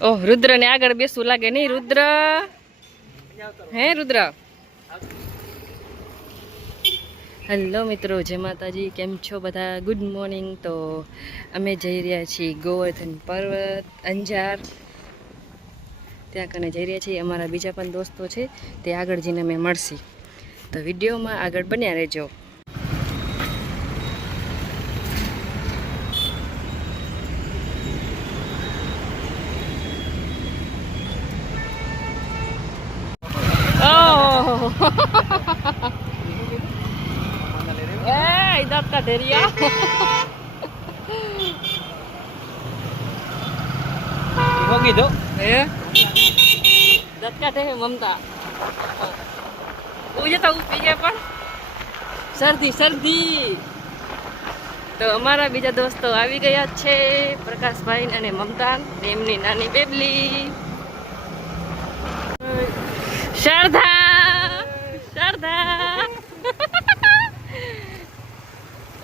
ઓહ, રુદ્ર ને આગળ બેસવું લાગે નહીં? રુદ્ર, હે રુદ્ર? હેલો મિત્રો, જય માતાજી. કેમ છો બધા? Good morning. તો અમે જઈ રહ્યા છીએ ગોવર્ધન પર્વત અંજાર, ત્યાં કને જઈ રહ્યા છીએ. અમારા બીજા પણ દોસ્તો છે, તે આગળ જઈને અમે મળશી. તો વિડીયોમાં આગળ બન્યા રહેજો. दांत का ढेरिया होगी दो दांत का ढेर ममता मुझे तो पीछे पर सर्दी सर्दी. તો અમારા બીજા દોસ્તો આવી ગયા છે, પ્રકાશભાઈ અને મમતા, એમની નાની બેબલી શ્રદ્ધા. શ્રદ્ધા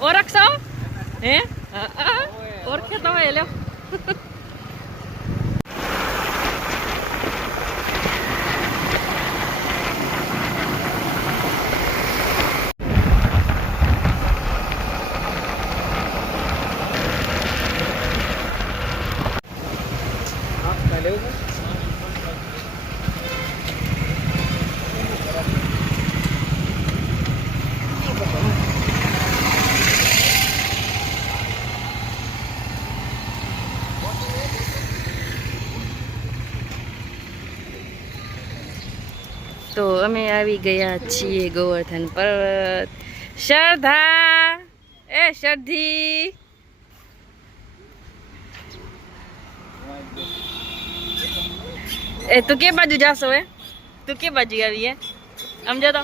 ઓળખશો? હે ઓળખે તો હોય લ્યો. તો અમે આવી ગયા છીએ ગોવર્ધન પર્વત. શ્રદ્ધા, એ શ્રદ્ધી, એ તું કે બાજુ જાશો? હે તું કે બાજુ આવી? હે આમ જો તો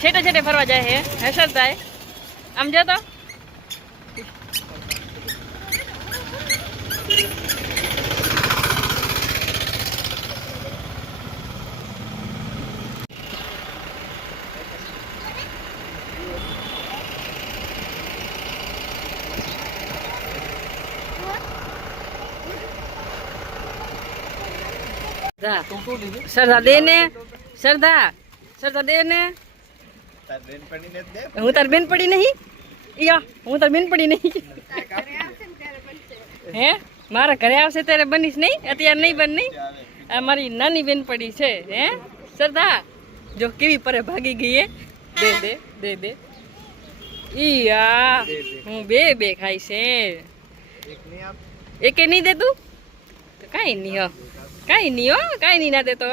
છેટે છેટે ફરવા જાય. હે શ્રદ્ધા, આમ જો તો શ્રદ્ધા દે ને. શ્રદ્ધા, શ્રદ્ધા દે ને. હું તાર બેન પડી નહીં? યા હું તાર બેન પડી નહીં. હે મારા ઘરે આવશે ત્યારે બનીશ નહીં? અત્યારે નહીં બન નહીં. આ મારી નાની બેન પડી છે. હે શ્રદ્ધા જો કેવી પરે ભાગી ગઈ. હે દે દે દે દે. ઈયા હું બે બે ખાઈ છે. એકે નહીં દે તું? કાંઈ નહીં હો, કાંઈ નહીં હો, કાંઈ નહીં ના દેતો.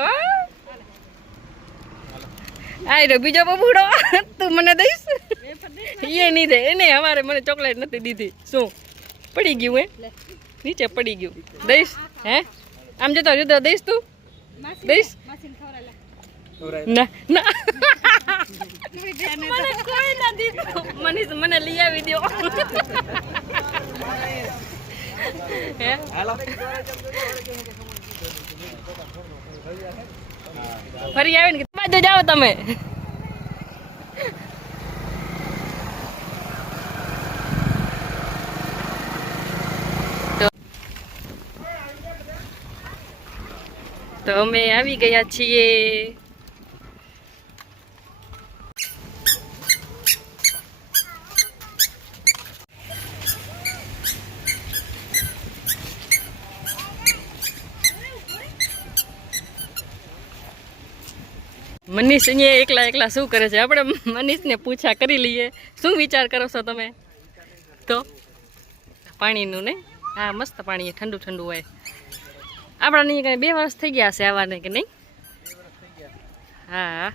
આ રો બીજો બબુડો તું મને દઈશ? એ નહીં દે એને. અમારે મને ચોકલેટ નથી દીધી. શું પડી ગયું? હે નીચે પડી ગયું. દઈશ? હે આમ જતો રુદ્ર દઈશ? તું દઈશ? ના ના મને કોઈ ના દીધું. મનીષ મને લઈ આવી દો. હે ફરી આવે ને બાજુ જાઓ તમે. તો અમે આવી ગયા છીએ. મનીષ અહીંયા એકલા એકલા શું કરે છે? આપણે મનીષને પૂછા કરી લઈએ. શું વિચાર કરો છો તમે? તો પાણીનું ને? હા મસ્ત પાણી, ઠંડુ ઠંડુ હોય. આપણાને કંઈ 2 વર્ષ થઈ ગયા છે આવાને કે નહીં? હા.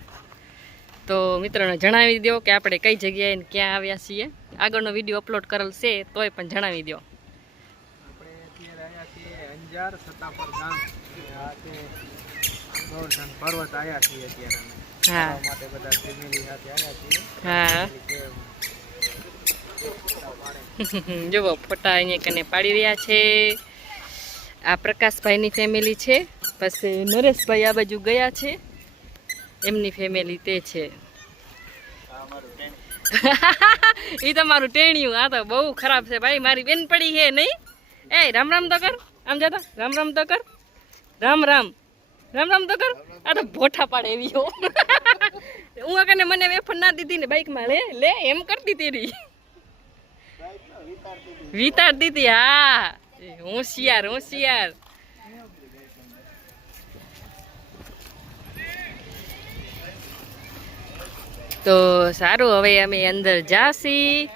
તો મિત્રોને જણાવી દો કે આપણે કઈ જગ્યાએ ક્યાં આવ્યા છીએ. આગળનો વિડીયો અપલોડ કરેલ છે તોય પણ જણાવી દો. આપણે અત્યારે આવ્યા છીએ અંજાર સતાપર ગામ. ગોવર્ધન પર્વત આવ્યા છીએ અત્યારે. હા માટે બધા ફેમિલી સાથે આવ્યા છીએ. હા જુઓ ફોટા અહીંયા કને પાડી રહ્યા છે. આ પ્રકાશભાઈની ફેમિલી છે. પછી નરેશભાઈ આ બાજુ ગયા છે, એમની ફેમિલી તે છે. એ તમારું ટેણિયું. આ તો બહુ ખરાબ છે ભાઈ. મારી બેન પડી છે નહીં? એ રામ રામ તો કર. આમ જતા રામ રામ તો કર. રામ રામ રામ રામ તો કર. આ તો ભોઠા પાડે એવી હો. હું કને મને વેફર ના દીધી ને બાઈકમાં લે લે એમ કરતી તેરી વિતાડતી હતી. હા હોશિયાર હોશિયાર. તો સારું હવે અમે અંદર જાસી.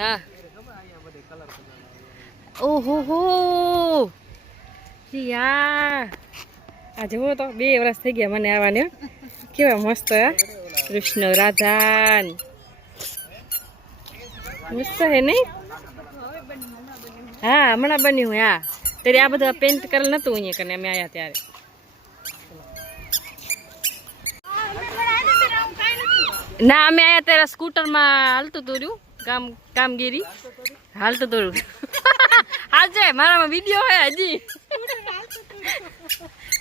હા ઓહો હો યાર આ જુઓ તો 2 વર્ષ થઈ ગયા મને આવવાને. કેવા મસ્ત કૃષ્ણ રાધા મસ્ત હે નહીં. હા હમણાં બન્યું. હા ત્યારે આ બધું પેન્ટ કરેલ નતું અહીંયા કને અમે આવ્યા ત્યારે. ના અમે આયા ત્યારે સ્કૂટરમાં હાલતું હતું રહ્યું કામગીરી હાલતું હતું. હાજે મારામાં વિડીયો હે હજી.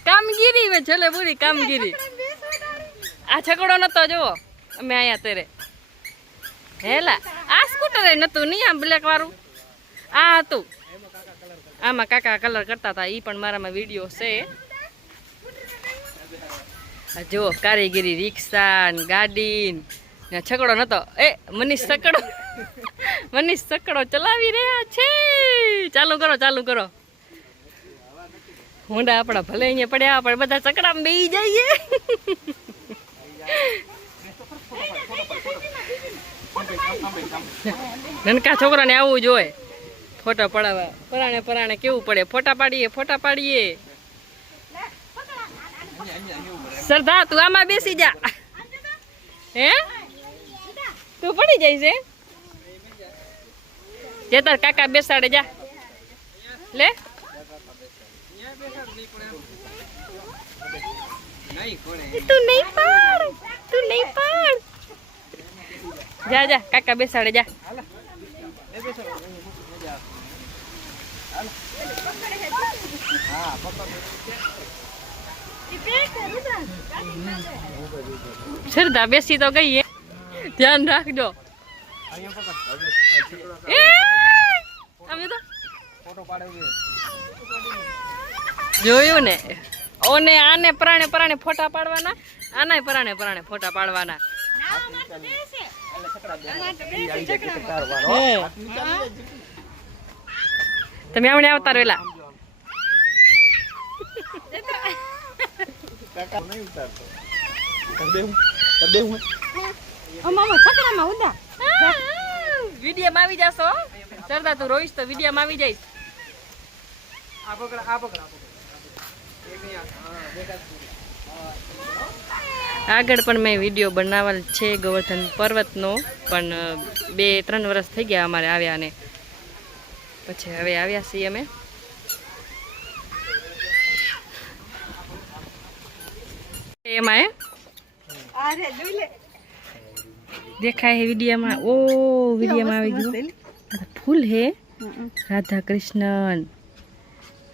કામગીરી મેં છેલ્લે પૂરી કામગીરી. આ છકડો નતો જુઓ અમે આયા ત્યારે. હેલા આ સ્કૂટર નતું નહીં આમ બ્લેક વાળું આ હતું. આમાં કાકા કલર કરતા હતા એ પણ મારામાં વિડીયો છે. જો કારીગીરી રિક્ષા ગાડી ને છકડો નતો. એ મનીષ છકડો ચલાવી રહ્યા છે. ચાલુ કરો. હોન્ડા આપણા ભલે અહીંયા પડ્યા પણ બધા ચકડામાં બેસી જઈએ. નનકા છોકરાને આવવું જોઈએ ફોટો પડાવવા. પરાણે કેવું પડે. ફોટા પાડીએ. સરદા તું આમાં બેસી જા. હે તું પડી જાય છે. જે તાર કાકા બેસાડે જા લે. તું નહીં પડ. જા કાકા બેસાડે જા. શ્રદ્ધા બેસી તો ગઈ. ધ્યાન રાખજો. જોયું ને ઓને આને પરાણે ફોટા પાડવાના. આનાય પરાણે ફોટા પાડવાના. તમે આવડે આવતા રહેલા. વિડીયો આવી જશો સરદા. તું રોઈશ તો વિડીયો આવી જઈશ. આગળ પણ મેં વિડીયો બનાવેલ છે ગોવર્ધન પર્વતનો. પણ 2-3 વર્ષ થઈ ગયા અમારે આવ્યા ને પછી હવે આવ્યા છીએ અમે. એમાં દેખાય હે વિડીયોમાં. ઓ વિડીયોમાં આવી ગયું. ફૂલ હે રાધા કૃષ્ણ.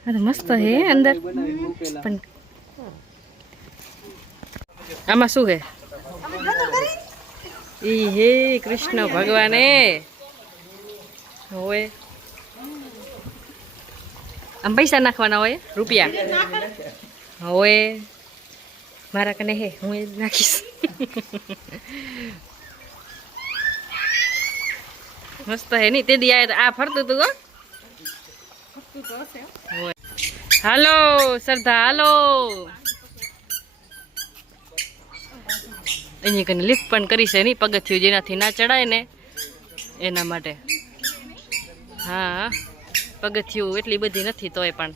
આ તો મસ્ત હે અંદર. પણ આમાં શું હે? ઈ હે કૃષ્ણ ભગવાને હોય. આમ પૈસા નાખવાના હોય રૂપિયા હોય. મારા કને હે હું એ નાખીશ. મસ્ત હે નહીં. તે દી આ ફરતું તું. હાલો શ્રદ્ધા હાલો. અહીંયા કને લિફ્ટ પણ કરી છે નહીં. પગથિયું જેનાથી ના ચડાય ને એના માટે. હા પગથિયું એટલી બધી નથી તોય પણ.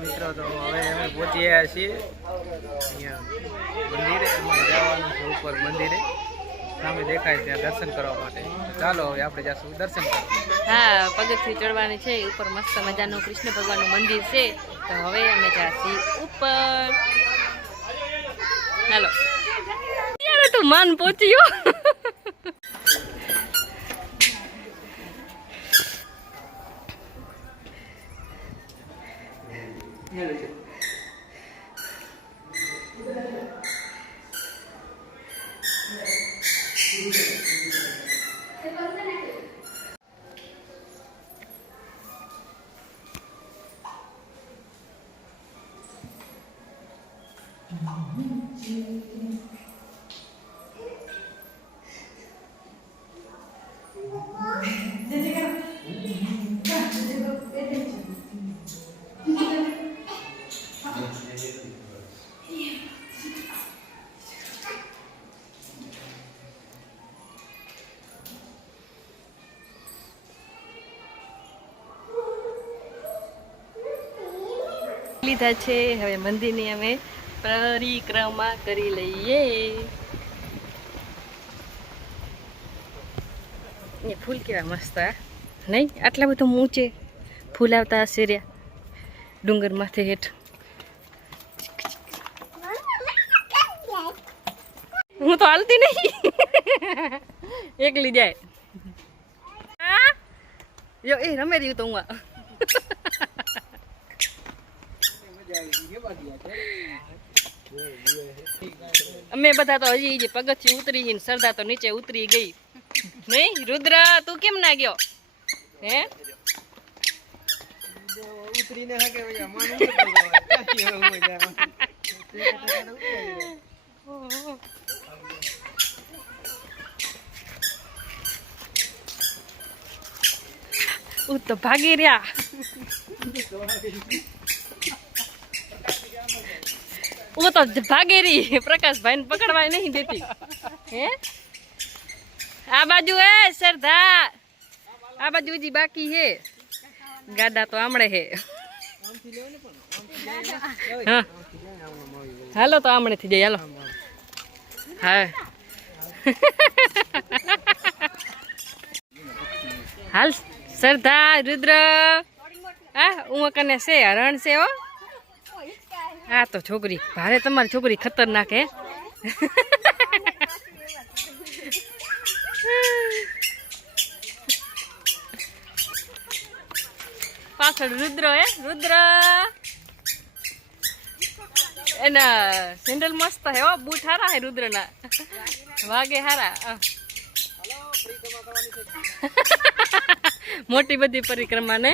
મિત્રો તો હવે અમે પહોંચી ગયા છીએ અહીંયા મંદિરે. અમારે જવાનું છે ઉપર મંદિરે. સામે દેખાય ત્યાં દર્શન કરવા માટે. ચાલો હવે આપણે જઈશું દર્શન કરવા. હા પગથિયું ચડવાની છે ઉપર. મસ્ત મજાનું કૃષ્ણ ભગવાનનું મંદિર છે. તો હવે અમે જાસી ઉપર. હાલો યાર તું માન પહોંચ્યો. લીધા છે હવે મંદિરની અમે પરિક્રમા કરી લઈએ. એ ફૂલ કેવા મસ્ત નહીં? આટલા બધું ઊંચે ફૂલ આવતા હશે રહ્યા ડુંગર માથે હેઠ. હું તો હાલતી નહીં, એકલી જાય. યો એ રમે રહ્યું તો હું અમે બધા તો હજી પગથિયું ઉતરી ને સરદા તો નીચે ઉતરી ગઈ નહીં. રુદ્ર તું કેમ ના ગયો? હે ઉતરીને તો ભાગી રહ્યા. હું તો ભાગી રહી, પ્રકાશભાઈ ને પકડવા નહીં દેતી. હે આ બાજુ હે સરદાર, આ બાજુ હજી બાકી હે. ગાડા તો આમળે હે. હા હાલો તો આમળે થી જાય. હાલો હા હાલ સરદાર રુદ્ર. હા હું કને છે હરણ છે હો. આ તો છોકરી ભારે, તમારી છોકરી ખતરનાક હે. પાછળ રુદ્ર હે. રુદ્ર એના સેન્ડલ મસ્ત હે હો, બૂટ હારા હે રુદ્ર ના, વાગે હારા. મોટી બધી પરિક્રમા ને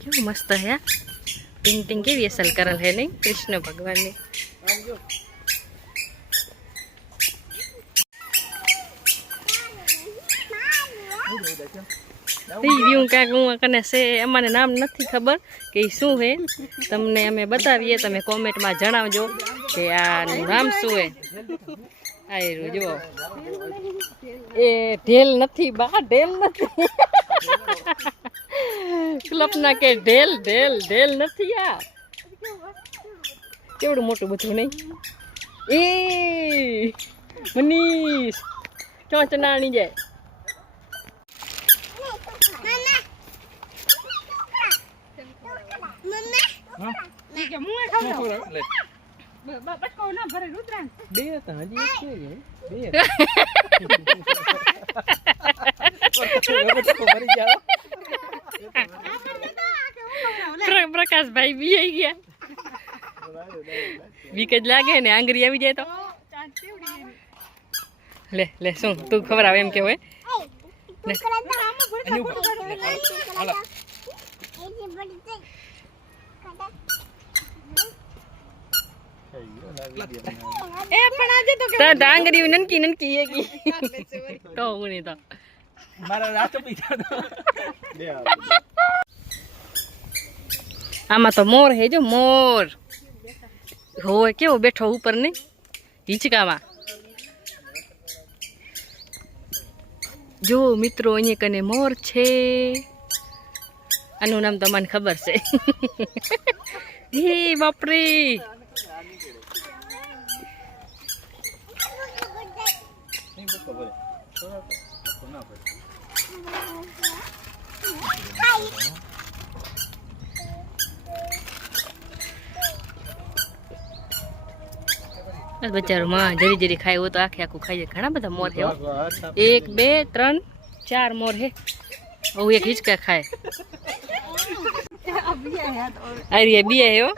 કેવું મસ્ત હે. પેઇન્ટિંગ કેવી અસલ કરેલ હે નહીં કૃષ્ણ ભગવાન ની. કને છે અમારે નામ નથી ખબર કે શું હે. તમને અમે બતાવીએ, તમે કોમેન્ટમાં જણાવજો કે આ નામ શું હે. આ જુઓ એ ઢેલ નથી બા, ઢેલ નથી. કલ્પના કે ઢેલ ઢેલ ઢેલ નથી. આ કેવડું મોટું બધું નહીં. એ મનીષ ચોંચનાણી જાય. પ્રકાશભાઈ બી ગયા. બીક જ લાગે ને, આંગળી આવી જાય તો. લે લે શું તું ખબર આવે એમ કેવું? ડાંગરી નનકી નનકી તો હું નહીં તો આમાં તો મોર હે. જો મોર હોય કેવો બેઠો ઉપર ને હિંચકામાં. જો મિત્રો અહીંયા કને મોર છે. આનું નામ તો મને ખબર છે. હે બાપરે. બચારું માં જરી જરી ખાય હોય તો આખે આખું ખાઈ જાય. ઘણા બધા મોર છે. 1 2 3 4 मोर है वो एक हिचका खाए अरे ये बिया है हो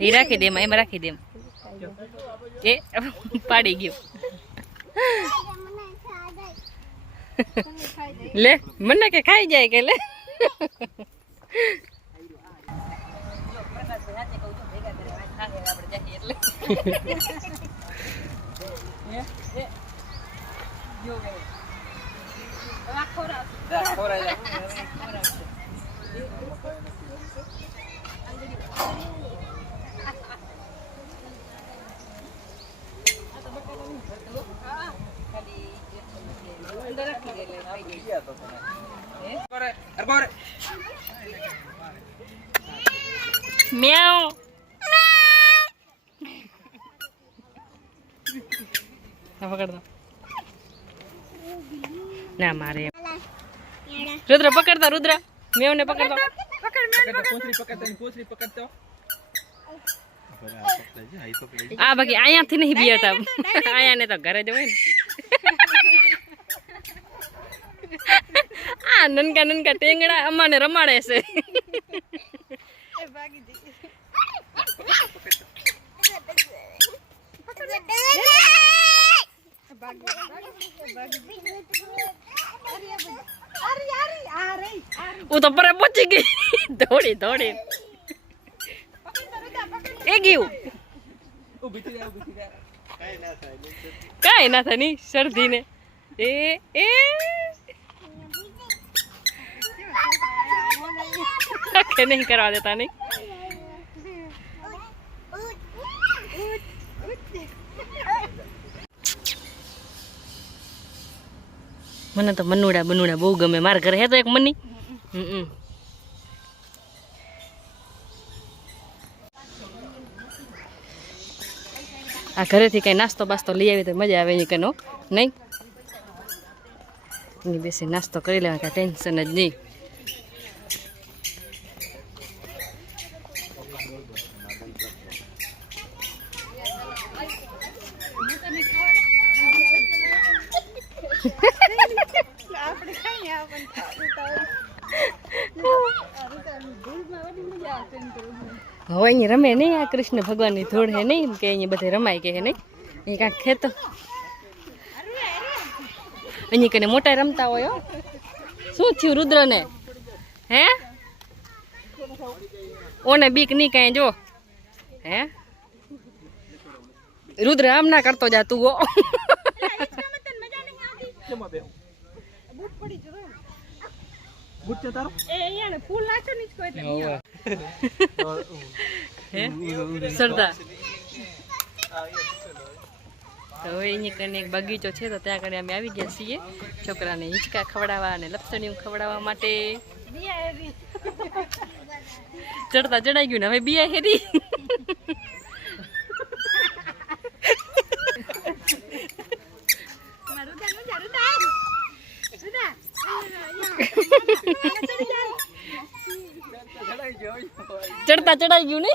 ये राखी दे एम राखी दे ए पाड़ी गयो ले मने के खाई जाए के ले म्याऊ पकड़ दो ना मारे रुद्र पकड़ता रुद्र मेव ने पकड़ दो आ बाकी आया थी नहीं बिया तब आया ने तो घरे जो आ ननका ननका टेंगड़ा अम्मा ने रमाड़े से वो तो पर पहुंची गई दौड़ी दौड़ी ए गयू काई ना था नहीं सर्दी ने ए ए के नहीं करवा देता नहीं મને તો મનુડા બનુડા બહુ ગમે મારા ઘરે હે તો એક મની આ ઘરેથી કઈ નાસ્તો બાસ્તો લઈ આવી તો મજા આવે એની કનો નહીં એની બેસી નાસ્તો કરી લેવા કાંઈ ટેન્શન જ નહીં હવે અહીંયા રમે નહીં આ કૃષ્ણ ભગવાનની ધૂળ હે નહીં કે અહીંયા બધે રમાય કે હે નહીં અહીં કાંઈક ખેતો અહીંયા કને મોટા રમતા હોય હો શું થયું રુદ્રને હે ઓને બીક નહીં કાંઈ જો હે રુદ્ર આમ ના કરતો જા તું હો સરદાર તો અહીંયા કને એક બગીચો છે તો ત્યાં કને અમે આવી ગયા છીએ છોકરાને હિંચકા ખવડાવવા અને લપસણીઓ ખવડાવવા માટે ચડતા ચડાઈ ગયું ને હવે બિયા હેરી ચડતા ચડાઈ ગયું ને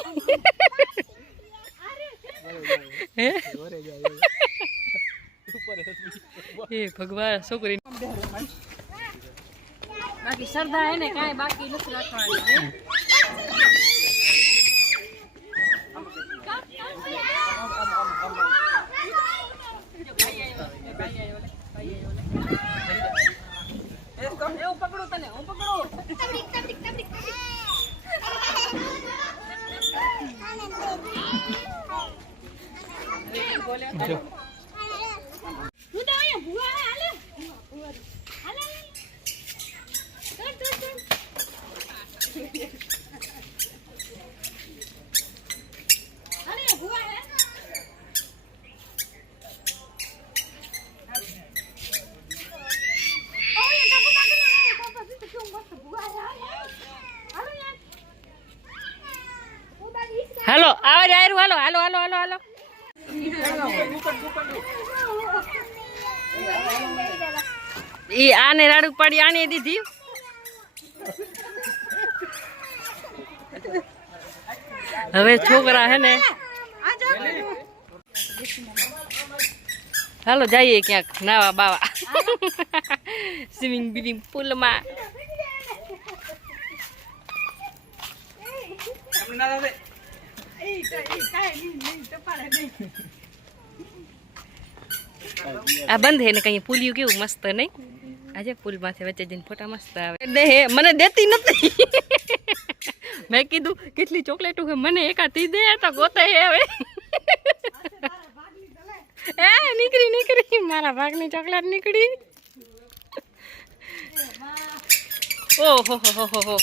હે ભગવાન છોકરી બાકી શ્રદ્ધા હે ને કાંઈ બાકી નથી રાખવાની હું પકડું તને હું પકડું હાલો આવા જાયરું હાલો હાલો હાલો હાલો હાલો ઈ આને રાડુક પાડી આને દીધી હવે છોકરા હે ને હાલો જઈએ ક્યાંક નાવા બાવા સ્વિમિંગ પુલમાં. આ બંધ હે ને કઈ પુલિયું કેવું મસ્ત નહીં આજે પુલ માંથી વચ્ચે જઈને ફોટા મસ્ત આવે. મને દેતી નથી. મેં કીધું કેટલી ચોકલેટો છે મને એકાથી દે તો ગોતે હવે. એ નીકળી મારા ભાગની ચોકલેટ નીકળી. ઓહો હો હો હો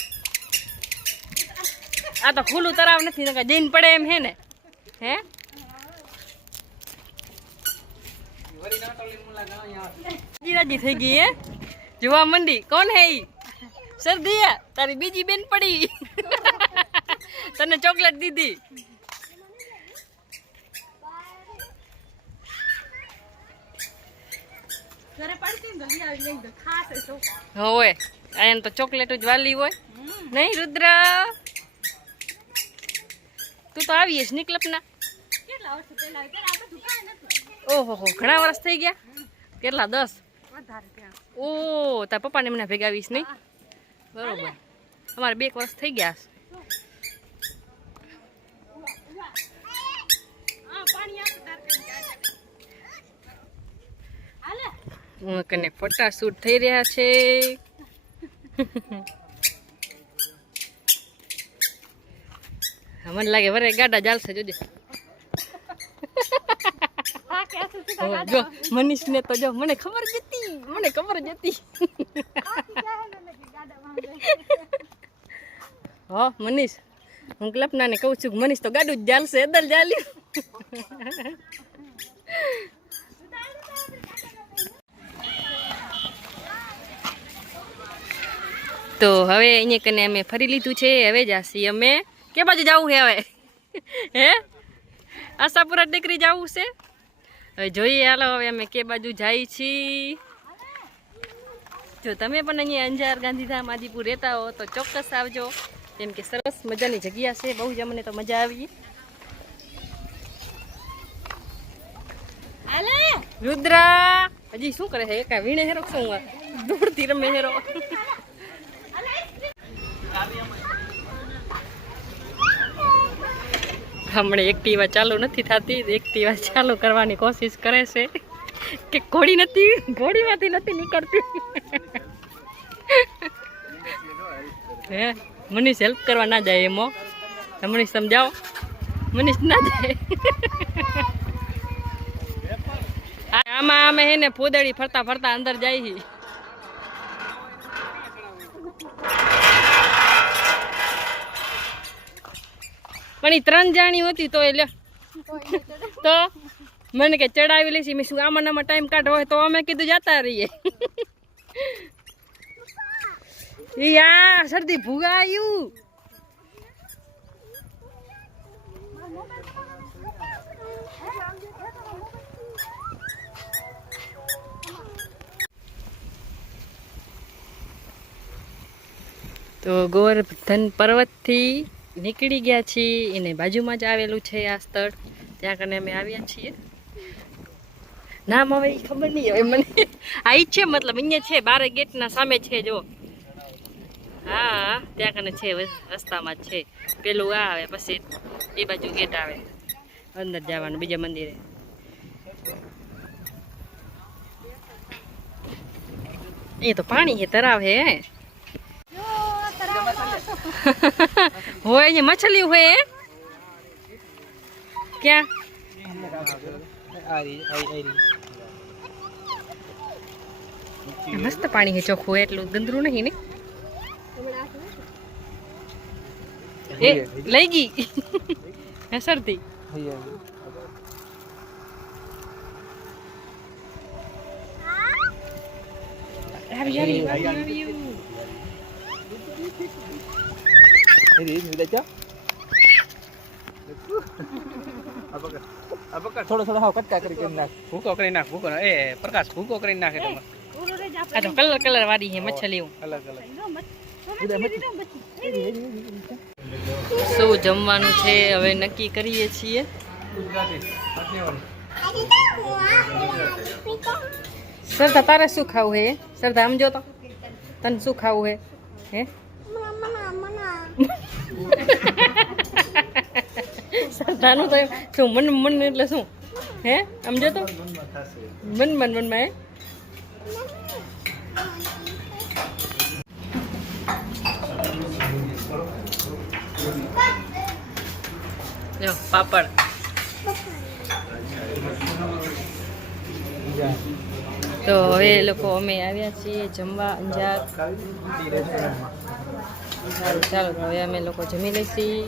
આ તો ખુલ્લું તરાવ નથી નકા જઈને પડે એમ હે ને. હે રાજી થઈ ગઈ હે જોવા મંડી. કોણ હે ઈ? સરદીયા તારી બીજી બેન પડી તને ચોકલેટ દીધી. હોય આયન તો ચોકલેટ જ વાલી હોય નહીં. રુદ્ર તું તો આવીશ ની ક્લબના. ઓહો હો ઘણા વર્ષ થઈ ગયા. કેટલા 10? ઓ તાર પપ્પાને એમના ભેગા આવીશ નહીં. બરોબર અમારે 2 વર્ષ થઈ ગયા. કને ફોટા શૂટ થઈ રહ્યા છે. મને લાગે વરે ગાડા ચાલશે જોજે. જો મનીષ ને તો જો મને ખબર જ હતી. હો મનીષ હું કલ્પના ને કહું છું કે મનીષ તો ગાડું જ ચાલશે. એદલ ચાલ્યું. તો હવે અહીંયા કને અમે ફરી લીધું છે. હવે જાસી અમે કે બાજુ જવું છે હવે? હે આશાપુરા ટેકરી જવું છે. હવે જોઈએ હાલો હવે અમે કે બાજુ જાય છીએ. જો તમે પણ અહીંયા અંજાર ગાંધીધામ આદિપુર રહેતા હો તો ચોક્કસ આવજો. કેમ કે સરસ મજાની જગ્યા છે. બહુ જ અમને તો મજા આવી. રુદ્ર હજી શું કરે છે? એકા વીણે હેરો શું દૂરથી રમે હેરો. હમણાં એક્ટિવા ચાલુ નથી થતી. એક્ટિવા ચાલુ કરવાની કોશિશ કરે છે કે ઘોડીમાંથી નથી નીકળતી. હે મનીષ હેલ્પ કરવા ના જાય એમો. મનીષ સમજાવો. મનીષ ના જાય. આમાં અમે હે ને પોદળી ફરતા ફરતા અંદર જાય. પણ એ 3 જાણી હતી તો એટલે તો મને કે ચડાવી લઈશી. મેં શું આમાં ટાઈમ કાઢવો હોય તો અમે કીધું જતા રહીએ. યાર શરદી ભૂગાયું. તો ગોવર્ધન પર્વતથી નીકળી ગયા છીએ. એને બાજુમાં જ આવેલું છે આ સ્થળ. ત્યાં કને અમે આવ્યા છીએ. નામ હવે ખબર નહીં હવે મને. આ ઈ છે મતલબ અહીંયા છે 12 ગેટના સામે છે જો. હા ત્યાં કને છે રસ્તામાં જ છે. પેલું આ આવે પછી એ બાજુ ગેટ આવે અંદર જવાનું બીજા મંદિરે. એ તો પાણી છે તરાવ હે. હોય અહીંયા મછલી હોય. ક્યાં મસ્ત પાણી છે ચોખ્ખું. એટલું ગંદરું નહીં ને. એ લઈ ગઈ હસરતી. થોડો હાવ કટકા કરી નાખ. ભૂકો કરી નાખ. ભૂકો એ પ્રકાશ ભૂકો કરી નાખે. આ તો કલર વાળી છે મછલી. અલગ શું જમવાનું છે હવે નક્કી કરીએ છીએ. સરદા તારે શું ખાવું હે? સરદા આમ જો તો તને શું ખાવું હે? હે સરદાનું તો શું મન મન એટલે શું હે? આમ જો તો મન મન મનમાં હે. જો પાપડ. તો હવે એ લોકો અમે આવ્યા છીએ જમવા અંજાર. સારું ચાલો તો હવે અમે લોકો જમી લઈશી.